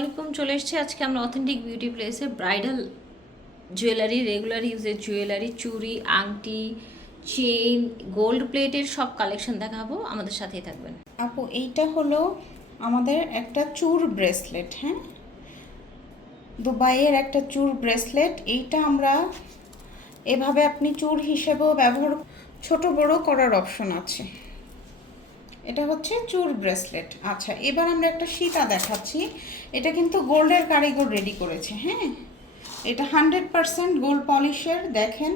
আলাইকুম চলে এসেছি আজকে আমরা অথেন্টিক বিউটি প্লেসে ব্রাইডাল জুয়েলারি রেগুলার ইউজের জুয়েলারি চুড়ি, আংটি চেইন গোল্ড প্লেটের সব কালেকশন দেখাবো, আমাদের সাথেই থাকবেন। আপু, এইটা হলো আমাদের একটা চুর ব্রেসলেট হ্যাঁ? দুবাইয়ের একটা চুর ব্রেসলেট এইটা আমরা এভাবে আপনি চুর হিসেবেও ব্যবহার ছোট বড় করার অপশন আছে। এটা হচ্ছে চুর ব্রেসলেট। আচ্ছা এবার আমরা একটা সীতা দেখাচ্ছি। এটা কিন্তু গোল্ডের কারিগর রেডি করেছে হ্যাঁ? এটা হান্ড্রেড পারসেন্ট গোল্ড পলিশের, দেখেন,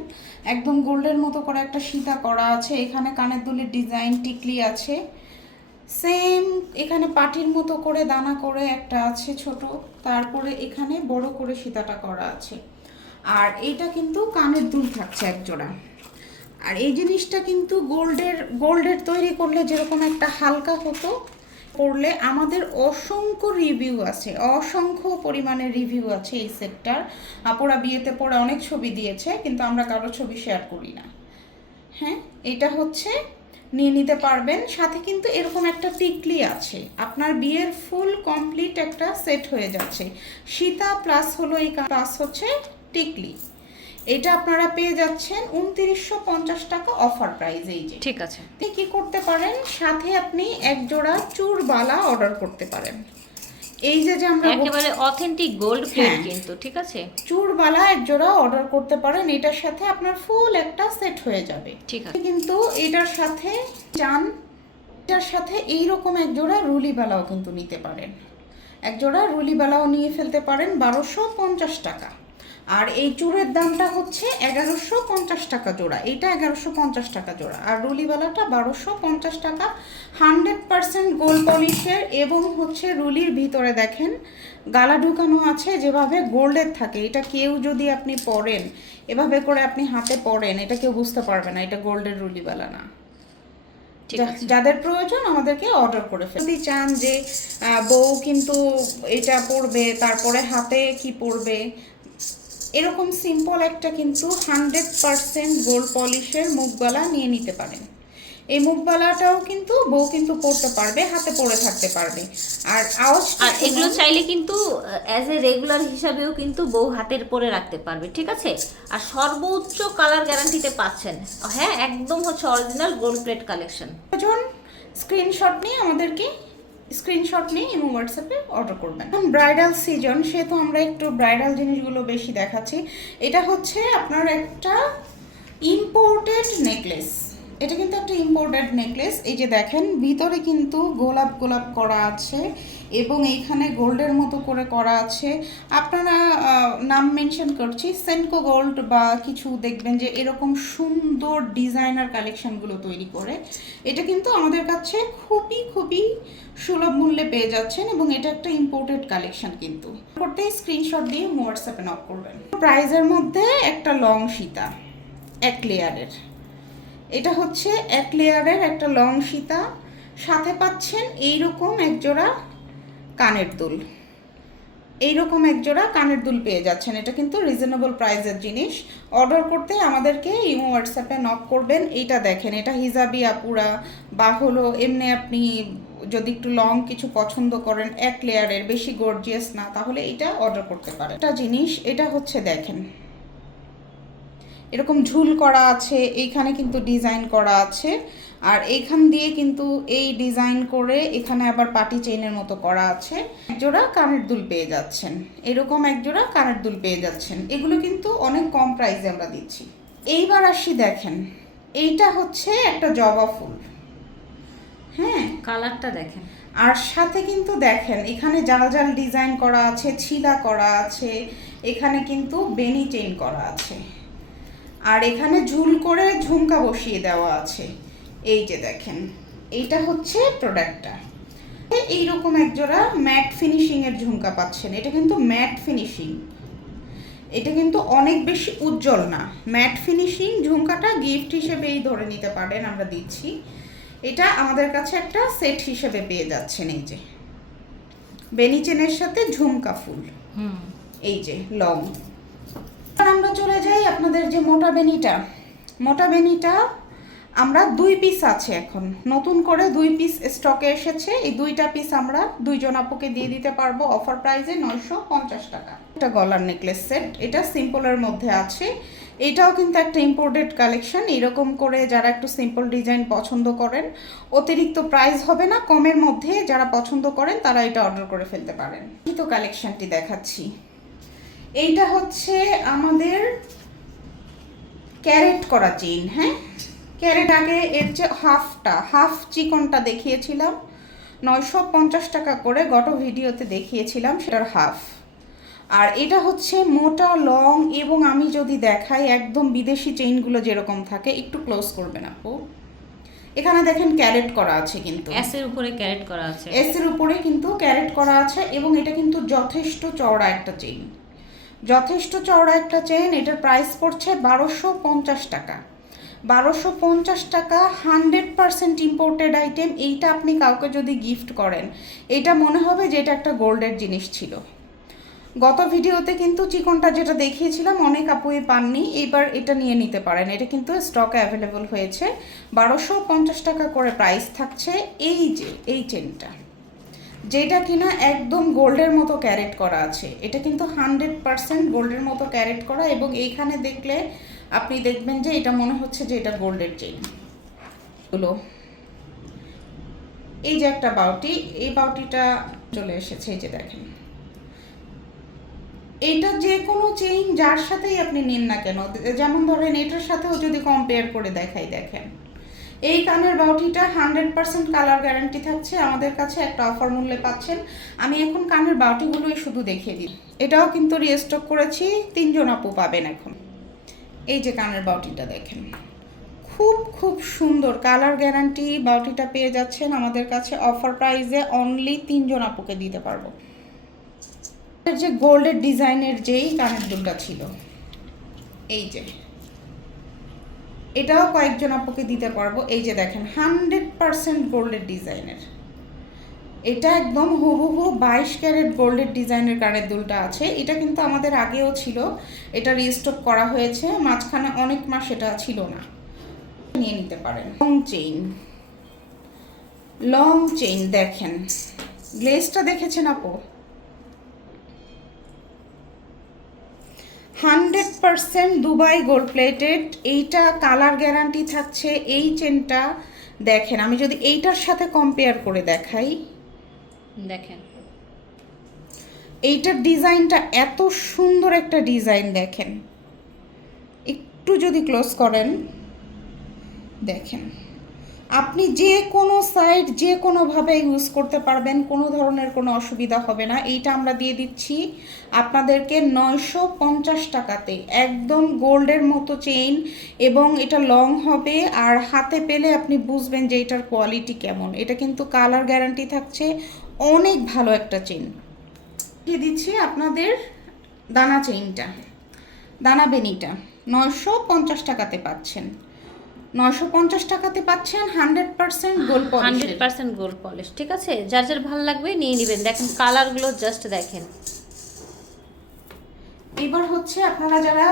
একদম গোল্ডের মতো করে একটা সীতা করা আছে। এখানে কানের দুলের ডিজাইন টিকলি আছে। সেম, এখানে পাটির মতো করে দানা করে একটা আছে ছোট। তারপরে এখানে বড় করে সীতাটা করা আছে। আর এইটা কিন্তু কানের দুল থাকছে এক জোড়া আর এই জিনিসটা কিন্তু গোল্ডের গোল্ডের তৈরি করলে যেরকম একটা হালকা হতো পড়লে আমাদের অসংখ্য রিভিউ আছে, অসংখ্য পরিমাণের রিভিউ আছে এই সেটটার আপুরা বিয়েতে পরে অনেক ছবি দিয়েছে, কিন্তু আমরা কারও ছবি শেয়ার করি না। হ্যাঁ এটা হচ্ছে, নিয়ে নিতে পারবেন। সাথে কিন্তু এরকম একটা টিকলি আছে, আপনার বিয়ের ফুল কমপ্লিট একটা সেট হয়ে যাচ্ছে। সীতা প্লাস হলো এই প্লাস হচ্ছে টিকলি। এটা আপনারা পেয়ে যাচ্ছেন উনত্রিশশো পঞ্চাশ টাকা অফার প্রাইস এই যে। ঠিক আছে। আপনি কি করতে পারেন? সাথে আপনি এক জোড়া চুর বালা অর্ডার করতে পারেন। এই যে যে আমরা একেবারে অথেন্টিক গোল্ড প্লেট। কিন্তু ঠিক আছে? চুরবালা এক জোড়া অর্ডার করতে পারেন এটার সাথে আপনার ফুল একটা সেট হয়ে যাবে। ঠিক আছে। কিন্তু এটার সাথে চান এটার সাথে এই রকম এক জোড়া রুলিবালাও কিন্তু নিতে পারেন। এক জোড়া রুলিবালাও নিয়ে ফেলতে পারেন বারোশো পঞ্চাশ টাকা। আর এই চুড়ের দামটা হচ্ছে এগারোশো পঞ্চাশ টাকা জোড়া। এইটা এগারোশো পঞ্চাশ টাকা জোড়া। আর রুলিওয়ালাটা বারোশো পঞ্চাশ টাকা। হান্ড্রেড পারসেন্ট গোল্ড পলিশের এবং হচ্ছে রুলির ভিতরে দেখেন গালা ঢুকানো আছে যেভাবে গোল্ডের থাকে। এটা কেউ যদি আপনি পরেন এভাবে করে আপনি হাতে পরেন এটা কেউ বুঝতে পারবে না এটা গোল্ডের রুলিওয়ালা না। যাদের প্রয়োজন আমাদেরকে অর্ডার করে ফেলুন। যদি চান যে বউ কিন্তু এটা পরবে তারপরে হাতে কি পরবে এরকম সিম্পল একটা কিন্তু হান্ড্রেড পারসেন্ট গোল্ড পলিশের মুখবালা নিয়ে নিতে পারেন। এই মুখবালাটাও কিন্তু বউ কিন্তু পরতে পারবে হাতে পরে থাকতে পারবে। আর আওয়াজ আর এগুলো চাইলে কিন্তু অ্যাজ এ রেগুলার হিসাবেও কিন্তু বউ হাতের পরে রাখতে পারবে ঠিক আছে? আর সর্বোচ্চ কালার গ্যারান্টিতে পাচ্ছেন। হ্যাঁ একদম হচ্ছে original gold plate collection screenshot নিয়ে আমাদেরকে স্ক্রিনশট নিয়ে এবং হোয়াটসঅ্যাপে অর্ডার করবেন। এখন ব্রাইডাল সিজন সেহেতু আমরা একটু ব্রাইডাল জিনিসগুলো বেশি দেখাচ্ছি। এটা হচ্ছে আপনার একটা ইম্পোর্টেড নেকলেস এটা কিন্তু একটা ইম্পোর্টেড নেকলেস এই যে দেখেন, ভিতরে কিন্তু গোলাপ গোলাপ করা আছে এবং এইখানে গোল্ডের মতো করে করা আছে। আপনারা নাম মেনশন করছি সেনকো গোল্ড বা কিছু দেখবেন যে এরকম সুন্দর ডিজাইনার কালেকশনগুলো তৈরি করে। এটা কিন্তু আমাদের কাছে খুবই খুবই সুলভ মূল্যে পেয়ে যাচ্ছেন এবং এটা একটা ইম্পোর্টেড কালেকশন কিন্তু। করতে স্ক্রিনশট দিয়ে হোয়াটসঅ্যাপে নক করবেন। প্রাইজের মধ্যে একটা লং সীতা, এক লেয়ারের এটা হচ্ছে এক লেয়ারের একটা লং সীতা। সাথে পাচ্ছেন এইরকম এক জোড়া কানের দুল। এইরকম এক জোড়া কানের দুল পেয়ে যাচ্ছেন। এটা কিন্তু রিজনেবল প্রাইসের জিনিস। অর্ডার করতে আমাদেরকে ইমো হোয়াটসঅ্যাপে নক করবেন। এইটা দেখেন, এটা হিজাবি আপুরা বা হলো এমনি আপনি যদি একটু লং কিছু পছন্দ করেন, এক লেয়ারের, বেশি গর্জিয়াস না, তাহলে এটা অর্ডার করতে পারেন। একটা জিনিস, এটা হচ্ছে দেখেন এরকম ঝুল করা আছে এইখানে কিন্তু ডিজাইন করা আছে। আর এইখান দিয়ে কিন্তু এই ডিজাইন করে এখানে আবার পাটি চেইনের মতো করা আছে। একজোড়া কানের দুল পেয়ে যাচ্ছেন। এরকম একজোড়া কানের দুল পেয়ে যাচ্ছেন। এগুলো কিন্তু অনেক কম প্রাইসে আমরা দিচ্ছি। এইবার আসি দেখেন এইটা হচ্ছে একটা জবা ফুল। হ্যাঁ? কালারটা দেখেন। আর সাথে কিন্তু দেখেন এখানে জাল জাল ডিজাইন করা আছে ছিলা করা আছে এখানে কিন্তু বেনি চেইন করা আছে। আর এখানে ঝুল করে ঝুমকা বসিয়ে দেওয়া আছে। এই যে দেখেন এইটা হচ্ছে প্রোডাক্টটা এইরকম একজোড়া ম্যাট ফিনিশিং এর ঝুমকা পাচ্ছেন। এটা কিন্তু ম্যাট ফিনিশিং এটা কিন্তু অনেক বেশি উজ্জ্বল না। ম্যাট ফিনিশিং ঝুমকাটা গিফট হিসেবেই ধরে নিতে পারেন আমরা দিচ্ছি। এটা আমাদের কাছে একটা সেট হিসেবে পেয়ে যাচ্ছেন এই যে। বেনি চেনের সাথে ঝুমকা ফুল। হুম। এই যে লং আমরা চলে যাই আপনাদের যে মোটা বেনিটা। মোটা বেনিটা, আমরা দুই পিস আছে এখন। নতুন করে দুই পিস স্টকে এসেছে। এই দুইটা পিস আমরা দুইজন আপুকে দিয়ে দিতে পারব অফার প্রাইজে নয়শো পঞ্চাশ টাকা। এটা গলার নেকলেস সেট এটা সিম্পলের মধ্যে আছে। এটাও কিন্তু একটা ইম্পোর্টেড কালেকশন এরকম করে যারা একটু সিম্পল ডিজাইন পছন্দ করেন, অতিরিক্ত প্রাইস হবে না। কমের মধ্যে যারা পছন্দ করেন, তারা এটা অর্ডার করে ফেলতে পারেন। এই তো কালেকশনটি দেখাচ্ছি। এইটা হচ্ছে আমাদের ক্যারেট করা চেইন হ্যাঁ? ক্যারেট আগে এর যে হাফটা হাফ চিকনটা দেখিয়েছিলাম নয়শো পঞ্চাশ টাকা করে গত ভিডিওতে দেখিয়েছিলাম সেটার হাফ। আর এটা হচ্ছে মোটা লং এবং আমি যদি দেখাই একদম বিদেশি চেইনগুলো যেরকম থাকে একটু ক্লোজ করবেন আপু এখানে দেখেন ক্যারেট করা আছে কিন্তু। অ্যাসের উপরে ক্যারেট করা আছে। এসের এর উপরে কিন্তু ক্যারেট করা আছে এবং এটা কিন্তু যথেষ্ট চওড়া একটা চেইন। যথেষ্ট চওড়া একটা চেইন এটার প্রাইস পড়ছে বারোশো পঞ্চাশ টাকা। বারোশো পঞ্চাশ টাকা হান্ড্রেড পারসেন্ট ইম্পোর্টেড আইটেম এইটা আপনি কাউকে যদি গিফট করেন, এটা মনে হবে যে এটা একটা গোল্ডের জিনিস ছিল। গত ভিডিওতে কিন্তু চিকনটা যেটা দেখিয়েছিলাম, অনেক আপুই পাননি, এইবার এটা নিয়ে নিতে পারেন। এটা কিন্তু স্টকে অ্যাভেলেবল হয়েছে। বারোশো পঞ্চাশ টাকা করে প্রাইস থাকছে এই যে, এই চেনটা যেটা কিনা একদম গোল্ডের মতো ক্যারেট করা আছে। এটা কিন্তু হান্ড্রেড পারসেন্ট গোল্ডের মতো ক্যারেট করা এবং এইখানে দেখলে আপনি দেখবেন যে এটা মনে হচ্ছে যে এটা গোল্ডের চেইন। হলো। এই যে একটা বাউটি, এই বাউটিটা চলে এসেছে, এই যে দেখেন। এইটা যে কোনো চেইন যার সাথেই আপনি নিন না কেন, যেমন ধরেন এটার সাথেও যদি কম্পেয়ার করে দেখাই, দেখেন। এই কানের বাউটিটা হান্ড্রেড পার্সেন্ট কালার গ্যারান্টি থাকছে, আমাদের কাছে একটা অফার মূল্যে পাচ্ছেন। আমি এখন কানের বাউটিগুলোই শুধু দেখিয়ে দিই। এটাও কিন্তু রিস্টক করেছি, তিনজন আপু পাবেন এখন। এই যে কানের বাউটিটা দেখেন। খুব খুব সুন্দর কালার গ্যারান্টি বাউটিটা পেয়ে যাচ্ছেন আমাদের কাছে। অফার প্রাইসে অনলি তিনজন আপুকে দিতে পারব। যে গোল্ডের ডিজাইনের যেই কানের দুলটা ছিল। এই যে। এটাও কয়েকজন আপুকে দিতে পারব। এই যে দেখেন, হান্ড্রেড পারসেন্ট গোল্ডের ডিজাইনের। এটা একদম হুবহু বাইশ ক্যারেট গোল্ডের ডিজাইনের কানের দুলটা আছে। এটা কিন্তু আমাদের আগেও ছিল। এটা রিস্টক করা হয়েছে। মাঝখানে অনেক মাস এটা ছিল না। নিয়ে নিতে পারেন। লং চেইন লং চেইন দেখেন। গ্লেজটা দেখেছেন আপু? Hundred percent Dubai gold plated এইটা কালার গ্যারান্টি থাকছে এই চেনটা দেখেন আমি যদি এইটার সাথে কম্পেয়ার করে দেখাই। দেখেন। এইটার ডিজাইনটা এত সুন্দর একটা ডিজাইন দেখেন। একটু যদি ক্লোজ করেন দেখেন। আপনি যে কোনো সাইড যে কোনোভাবে ইউজ করতে পারবেন, কোনো ধরনের কোনো অসুবিধা হবে না। এইটা আমরা দিয়ে দিচ্ছি আপনাদেরকে নয়শো পঞ্চাশ টাকাতে। একদম গোল্ডের মতো চেইন এবং এটা লং হবে আর হাতে পেলে আপনি বুঝবেন যে এটার কোয়ালিটি কেমন। এটা কিন্তু কালার গ্যারান্টি থাকছে, অনেক ভালো একটা চেইন দিয়ে দিচ্ছি আপনাদের দানা চেইনটা দানা বেনিটা। নয়শো পঞ্চাশ টাকাতে পাচ্ছেন। নয়শো পঞ্চাশ টাকাতে পাচ্ছেন hundred percent gold hundred percent gold polish ঠিক আছে? যার যার ভালো লাগবে নিয়ে নেবেন। দেখেন কালারগুলো জাস্ট দেখেন। এবার হচ্ছে আপনারা যারা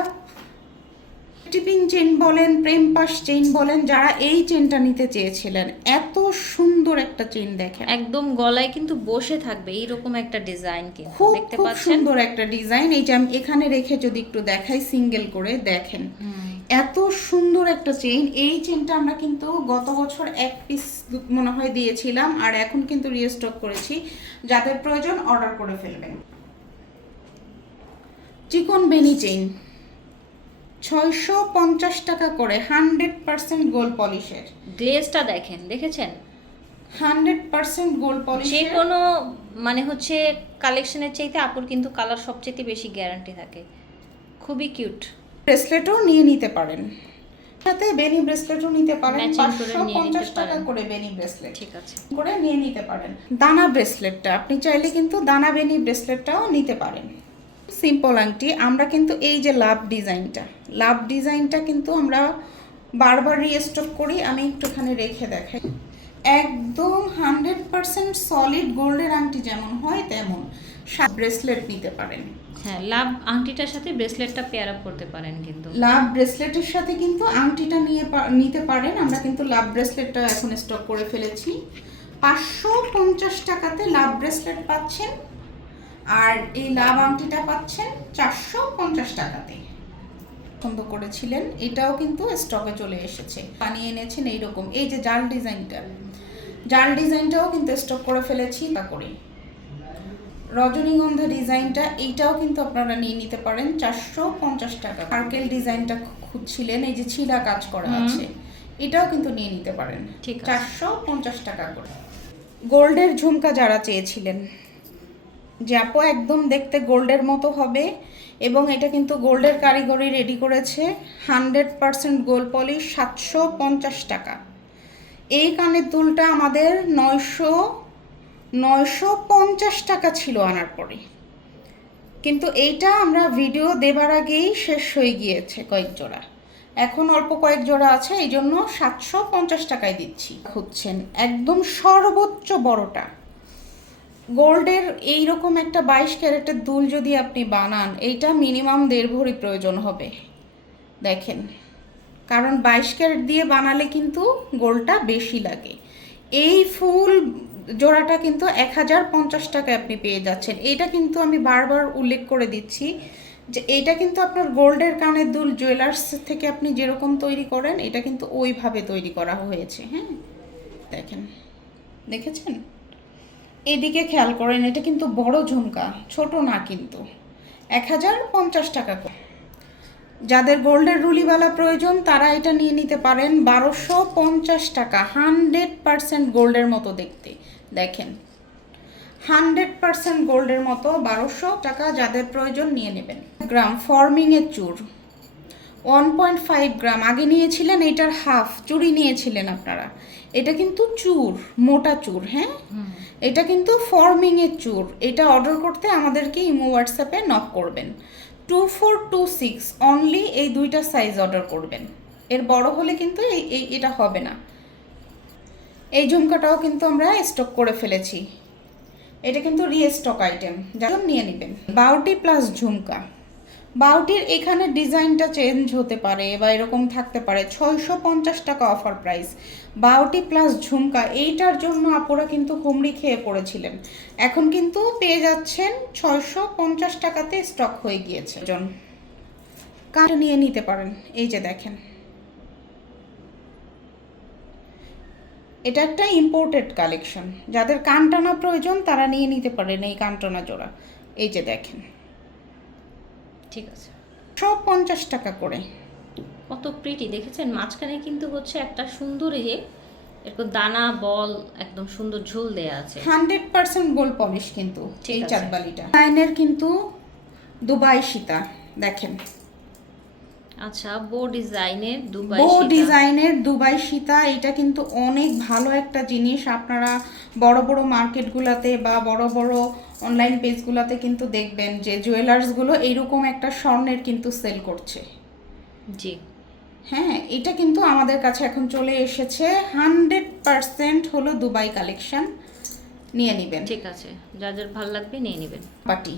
টিপিং চেইন বলেন প্রেম পাস চেইন বলেন যারা এই চেইনটা নিতে চেয়েছিলেন এত সুন্দর একটা চেইন দেখেন। একদম গলায় কিন্তু বসে থাকবে এইরকম একটা ডিজাইন কিন্তু খুব দেখতে পাচ্ছেন? সুন্দর একটা ডিজাইন এই যে আমি এখানে রেখে যদি একটু দেখাই সিঙ্গেল করে দেখেন। এত সুন্দর একটা চেইন এই চেইনটা আমরা কিন্তু গত বছর এক পিস মনে হয় দিয়েছিলাম আর এখন কিন্তু রিস্টক করেছি। যাদের প্রয়োজন অর্ডার করে ফেলবেন। চিকন বেনি চেইন ছয়শো পঞ্চাশ টাকা করে হান্ড্রেড পার্সেন্ট গোল্ড পলিশের গ্লেজটা দেখেন দেখেছেন? হান্ড্রেড পার্সেন্ট গোল্ড যে পলিশের কোনো মানে হচ্ছে কালেকশনের চাইতে আপুর কিন্তু কালার সবচেয়ে বেশি গ্যারান্টি থাকে। খুবই কিউট ব্রেসলেটও নিয়ে নিতে পারেন। সাথে বেনি ব্রেসলেটও নিতে পারেন। পাঁচশো পঞ্চাশ টাকা করে বেনি ব্রেসলেট ঠিক আছে। করে নিয়ে নিতে পারেন। দানা ব্রেসলেটটা আপনি চাইলে কিন্তু দানা বেনি ব্রেসলেটটাও নিতে পারেন। সিম্পল আংটি আমরা কিন্তু এই যে লাভ ডিজাইনটা লাভ ডিজাইনটা কিন্তু আমরা বারবার রিস্টক করি। আমি একটুখানি রেখে দেখাই। একদম হান্ড্রেড পারসেন্ট সলিড গোল্ডের আংটি যেমন হয় তেমন। ব্রেসলেট নিতে পারেন। হ্যাঁ লাভ আংটিটার সাথে ব্রেসলেটটা পেয়ার আপ করতে পারেন কিন্তু। লাভ ব্রেসলেটের সাথে কিন্তু আংটিটা নিয়ে নিতে পারেন আমরা কিন্তু লাভ ব্রেসলেটটা এখন স্টক করে ফেলেছি। পাঁচশো পঞ্চাশ টাকাতে লাভ ব্রেসলেট পাচ্ছেন আর এই লাভ আংটিটা পাচ্ছেন চারশো পঞ্চাশ টাকাতে। পছন্দ করেছিলেন এটাও কিন্তু স্টকে চলে এসেছে। বানিয়ে এনেছেন এইরকম এই যে জাল ডিজাইনটা জাল ডিজাইনটাও কিন্তু স্টক করে ফেলেছি তা করে। রজনীগন্ধা ডিজাইনটা এইটাও কিন্তু আপনারা নিয়ে নিতে পারেন চারশো পঞ্চাশ টাকা। পার্কেল ডিজাইনটা খুঁজছিলেন এই যে ছিলা কাজ করা। আছে এটাও কিন্তু নিয়ে নিতে পারেন ঠিক চারশো পঞ্চাশ টাকা করে। গোল্ডের ঝুমকা যারা চেয়েছিলেন যে আপু একদম দেখতে গোল্ডের মতো হবে এবং এটা কিন্তু গোল্ডের কারিগরি রেডি করেছে হান্ড্রেড পারসেন্ট গোল্ড পলিশ সাতশো পঞ্চাশ টাকা। এই কানের দুলটা আমাদের নয়শো নয়শো পঞ্চাশ টাকা ছিল আনার পরে। কিন্তু এইটা আমরা ভিডিও দেবার আগেই শেষ হয়ে গিয়েছে কয়েক জোড়া। এখন অল্প কয়েক জোড়া আছে, এই জন্য সাতশো পঞ্চাশ টাকায় দিচ্ছি। খুঁজছেন, একদম সর্বোচ্চ বড়টা। গোল্ডের এই রকম একটা বাইশ ক্যারেটের দুল যদি আপনি বানান, এইটা মিনিমাম দেড় ভরি প্রয়োজন হবে। দেখেন, কারণ বাইশ ক্যারেট দিয়ে বানালে কিন্তু গোল্ডটা বেশি লাগে। এই ফুল জোড়াটা কিন্তু এক হাজার পঞ্চাশ টাকায় আপনি পেয়ে যাচ্ছেন। এটা কিন্তু আমি বারবার উল্লেখ করে দিচ্ছি যে এটা কিন্তু আপনার গোল্ডের কানের দুল জুয়েলার্স থেকে আপনি যেরকম তৈরি করেন, এটা কিন্তু ওইভাবে তৈরি করা হয়েছে হ্যাঁ? দেখেন, দেখেছেন? এদিকে খেয়াল করেন, এটা কিন্তু বড় ঝুমকা, ছোট না কিন্তু। এক হাজার পঞ্চাশ টাকা যাদের গোল্ডের রুলিওয়ালা প্রয়োজন, তারা এটা নিয়ে নিতে পারেন বারোশো পঞ্চাশ টাকা, হান্ড্রেড পারসেন্ট গোল্ডের মতো দেখতে। দেখেন। হান্ড্রেড পারসেন্ট গোল্ডের মতো বারোশো টাকা যাদের প্রয়োজন নিয়ে নেবেন। গ্রাম ফর্মিংয়ের চুর। One point five gram. আগে নিয়েছিলেন এটার হাফ চুরি নিয়েছিলেন আপনারা। এটা কিন্তু চুর মোটা চুর হ্যাঁ? এটা কিন্তু ফর্মিংয়ের চুর। এটা অর্ডার করতে আমাদেরকে ইমো হোয়াটসঅ্যাপে নক করবেন। Two four two six only এই দুইটা সাইজ অর্ডার করবেন। এর বড় হলে কিন্তু এই এই- এটা হবে না। এই ঝুমকাটাও কিন্তু আমরা স্টক করে ফেলেছি। এটা কিন্তু রিস্টক আইটেম যেমন নিয়ে নেবেন। বাউটি প্লাস ঝুমকা। বাউটির এখানে ডিজাইনটা চেঞ্জ হতে পারে বা এরকম থাকতে পারে। ছয়শো পঞ্চাশ টাকা অফার প্রাইস বাউটি প্লাস ঝুমকা, এইটার জন্য আপুরা কিন্তু হুমড়ি খেয়ে পড়েছিলেন। এখন কিন্তু পেয়ে যাচ্ছেন ছয়শো পঞ্চাশ টাকাতে স্টক হয়ে গিয়েছে। জন কাঠ নিয়ে নিতে পারেন? এই যে দেখেন। এটা একটা ইম্পোর্টেড কালেকশন যাদের কানটানা প্রয়োজন তারা নিয়ে নিতে পারেন এই কানটানা জোড়া। এই যে দেখেন। ঠিক আছে। সব পঞ্চাশ টাকা করে। কত প্রিটি দেখেছেন? মাঝখানে কিন্তু হচ্ছে একটা সুন্দর এই যে এরকম দানা বল একদম সুন্দর ঝুল দেয়া আছে। হান্ড্রেড পার্সেন্ট গোল্ড পলিশ কিন্তু এই চাঁদবালিটা। লাইনের কিন্তু দুবাই সীতা দেখেন। আচ্ছা বো ডিজাইনের দুবাই বো ডিজাইনের দুবাই সীতা এটা কিন্তু অনেক ভালো একটা জিনিস। আপনারা বড় বড় মার্কেটগুলোতে বা বড় বড় অনলাইন পেজগুলোতে কিন্তু দেখবেন যে জুয়েলার্সগুলো এইরকম একটা স্বর্ণের কিন্তু সেল করছে। জি। হ্যাঁ এটা কিন্তু আমাদের কাছে এখন চলে এসেছে। হান্ড্রেড পারসেন্ট হলো দুবাই কালেকশন। নিয়ে নেবেন। ঠিক আছে যার যার ভালো লাগবে নিয়ে নেবেন। পাটি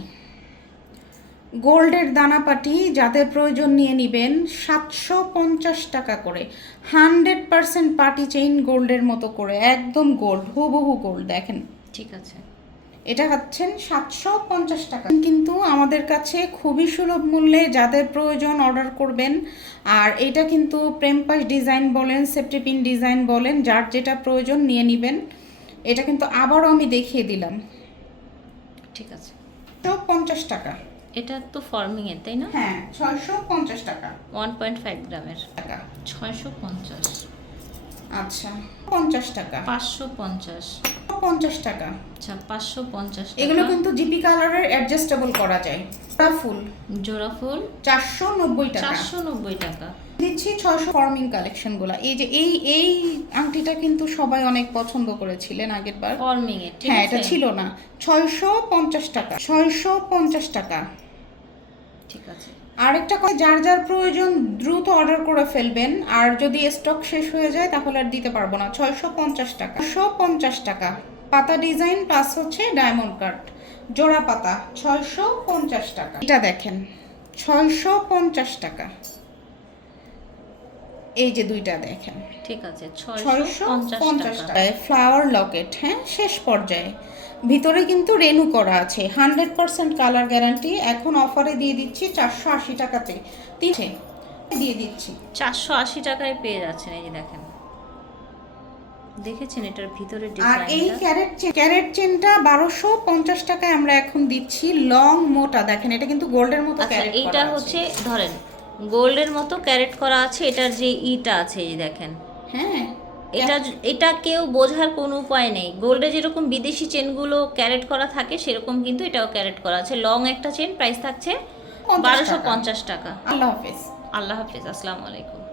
গোল্ডের দানা পাটি যাদের প্রয়োজন নিয়ে নেবেন সাতশো পঞ্চাশ টাকা করে। হান্ড্রেড পারসেন্ট পাটি চেইন গোল্ডের মতো করে একদম গোল্ড হুবহু গোল্ড দেখেন। ঠিক আছে। এটা হচ্ছেন সাতশো পঞ্চাশ টাকা। কিন্তু আমাদের কাছে খুবই সুলভ মূল্যে যাদের প্রয়োজন অর্ডার করবেন আর এটা কিন্তু প্রেমপাস ডিজাইন বলেন সেপ্টিপিন ডিজাইন বলেন যার যেটা প্রয়োজন নিয়ে নেবেন এটা কিন্তু আবারও আমি দেখিয়ে দিলাম। ঠিক আছে। তো পঞ্চাশ টাকা। এটা তো ফর্মিং এর তাই না? হ্যাঁ ছয়শো পঞ্চাশ টাকা। ওয়ান পয়েন্ট ফাইভ গ্রামের। টাকা। ছয়শো পঞ্চাশ। আচ্ছা পঞ্চাশ টাকা। পাঁচশো পঞ্চাশ। পঞ্চাশ টাকা। আচ্ছা পাঁচশো পঞ্চাশ এগুলো কিন্তু জিপি কালারের অ্যাডজাস্টেবল করা যায়। জোড়া ফুল। জোড়া ফুল? চারশো নব্বই টাকা। চারশো নব্বই টাকা। দিচ্ছি ছয়শো ফর্মিং কালেকশনগুলো এই যে এই এই আংটিটা কিন্তু সবাই অনেক পছন্দ করেছিলেন আগের বার ফর্মিং এর ঠিক হ্যাঁ এটা ছিল না। ছয়শো পঞ্চাশ টাকা। ছয়শো পঞ্চাশ টাকা। ঠিক আছে। আরেকটা কথা যার যার প্রয়োজন দ্রুত অর্ডার করে ফেলবেন আর যদি স্টক শেষ হয়ে যায় তাহলে আর দিতে পারব না। ছয়শো পঞ্চাশ টাকা। ছশো পঞ্চাশ টাকা। পাতা ডিজাইন প্লাস হচ্ছে ডায়মন্ড কাট জোড়া পাতা ছয়শো পঞ্চাশ টাকা। এটা দেখেন ছয়শো পঞ্চাশ টাকা। এই যে দুইটা দেখেন। ঠিক আছে ছয়শো পঞ্চাশ পঞ্চাশ টাকা। টাকায় ফ্লাওয়ার লকেট হ্যাঁ শেষ পর্যায়ে। ভিতরে কিন্তু রেনু করা আছে। Hundred percent colour guarantee. এখন অফারে দিয়ে দিচ্ছি চারশো আশি টাকাতে। তিনটে দিয়ে দিচ্ছি। চারশো আশি টাকায় পেয়ে যাচ্ছেন এই যে দেখেন। দেখেছেন এটার ভিতরে আর এই ক্যারেট চেন ক্যারেট চেনটা বারোশো পঞ্চাশ টাকায় আমরা এখন দিচ্ছি লং মোটা। দেখেন এটা কিন্তু গোল্ডের মতো আচ্ছা ক্যারেট এইটা হচ্ছে ধরেন গোল্ডের মতো ক্যারেট করা আছে এটার যে ইটা আছে এই দেখেন। হ্যাঁ। এটা এটা কেউ বোঝার কোনো উপায় নেই। গোল্ডে যেরকম বিদেশি চেনগুলো ক্যারেট করা থাকে সেরকম কিন্তু এটাও ক্যারেট করা আছে। লং একটা চেন প্রাইস থাকছে বারোশো। পঞ্চাশ টাকা। আল্লাহ হাফেজ। আল্লাহ হাফিজ আসসালামু আলাইকুম।